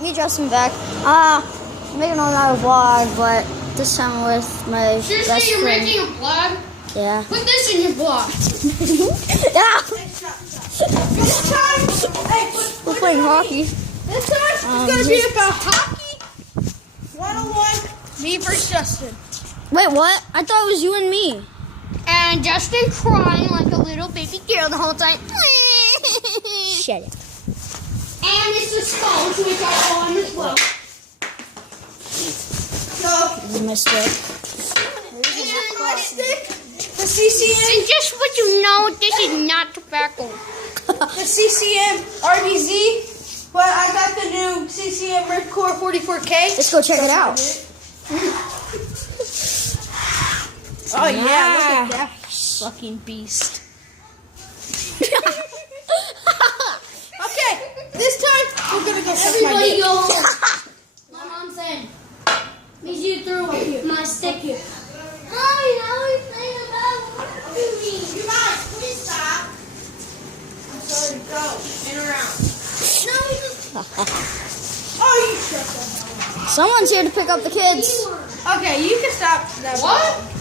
me Justin back. I'm making another vlog, but this time with my best Seriously, you're friend. making a vlog? Yeah. Put this in your vlog. Yeah. This time, hey, We're playing hockey. this time it's gonna be about hockey 101. Me versus Justin. Wait, what? I thought it was you and me. And Justin crying like a little baby girl the whole time. Shut it. And it's the skulls, which are on as well. So, This is my stick. the CCM, And just what you know, this is not tobacco. the CCM RBZ, but I got the new CCM Ripcore 44K. Let's go check it out. Oh yeah, look Ah. at that fucking beast. Okay, this time we're gonna go suck my Everybody dick. go home. My mom said, means you threw my stick here. I always think about me. You guys, please stop. I'm sorry, go in around. Oh, you shut up. Someone's here to pick up the kids. Okay, you can stop. That What?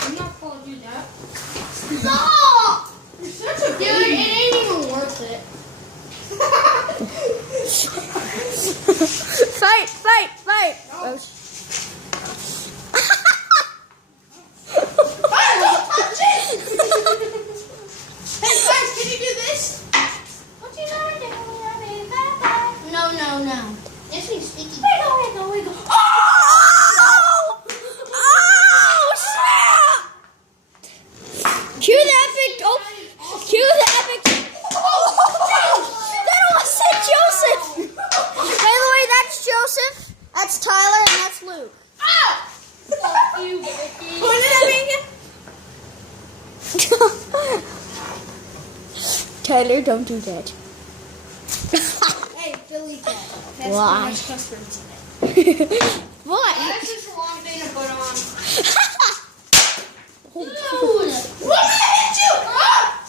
I'm not gonna do that. Stop! You're such a Dude, it ain't even worth it. Fight, fight, fight. Oh, Hey, don't touch it! Hey guys, can you do this? What you gonna do? No. This one's sticky. Wiggle. Oh! Oh, snap! Cue the epic. Oh, cue the epic. That almost said Joseph. By the way, that's Joseph. That's Tyler, and that's Luke. Fuck you, Vicky. Point it at me again. Tyler, don't do that. Hey, delete that. That's Why? too much custards in it. What? That's just a long thing to put on. Dude! What did I hit you? Ah!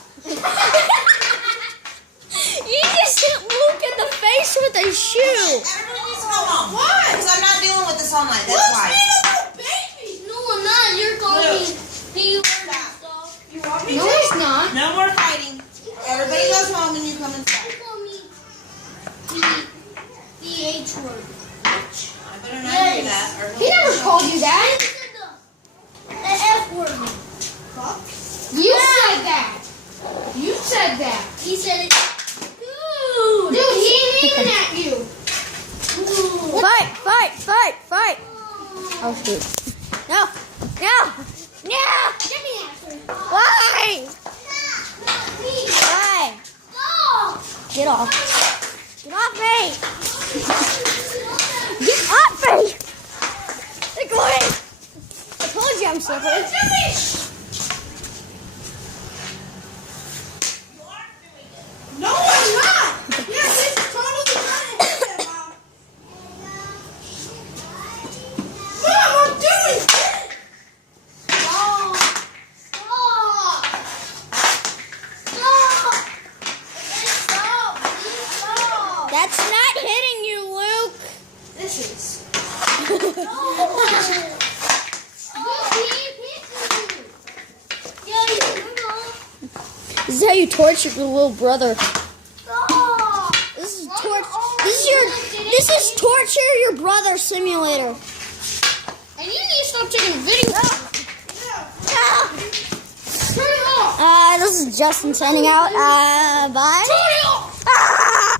You just hit Luke in the face with a shoe. Everybody needs to go home. Why? Because I'm not dealing with this all night. That's Luke's why. being a little baby. No, I'm not. You're calling me P-word and stuff. You want me No, to? it's not. No more fighting. Everybody goes home and you come inside. You call me the H word. I better not hear that. Or He never called you that. The F word. You said that. You said that. He said it. Dude, he ain't aiming at you. Fight, fight, fight, fight. Oh, shoot. No, no, no. Get me after. Why? Why? Stop. Get off. Get off me. Get off me. Get away. I told you I'm slippery. No, I'm not. Yeah, this is totally running. Mom. Mom, I'm doing it. Stop. Stop. Stop. Stop. Please stop. That's not hitting you, Luke. This is. This is how you torture your little brother. Stop. This is This is torture your brother simulator. And you need to stop taking video. This is Justin signing out. Bye. Turn it off. Ah!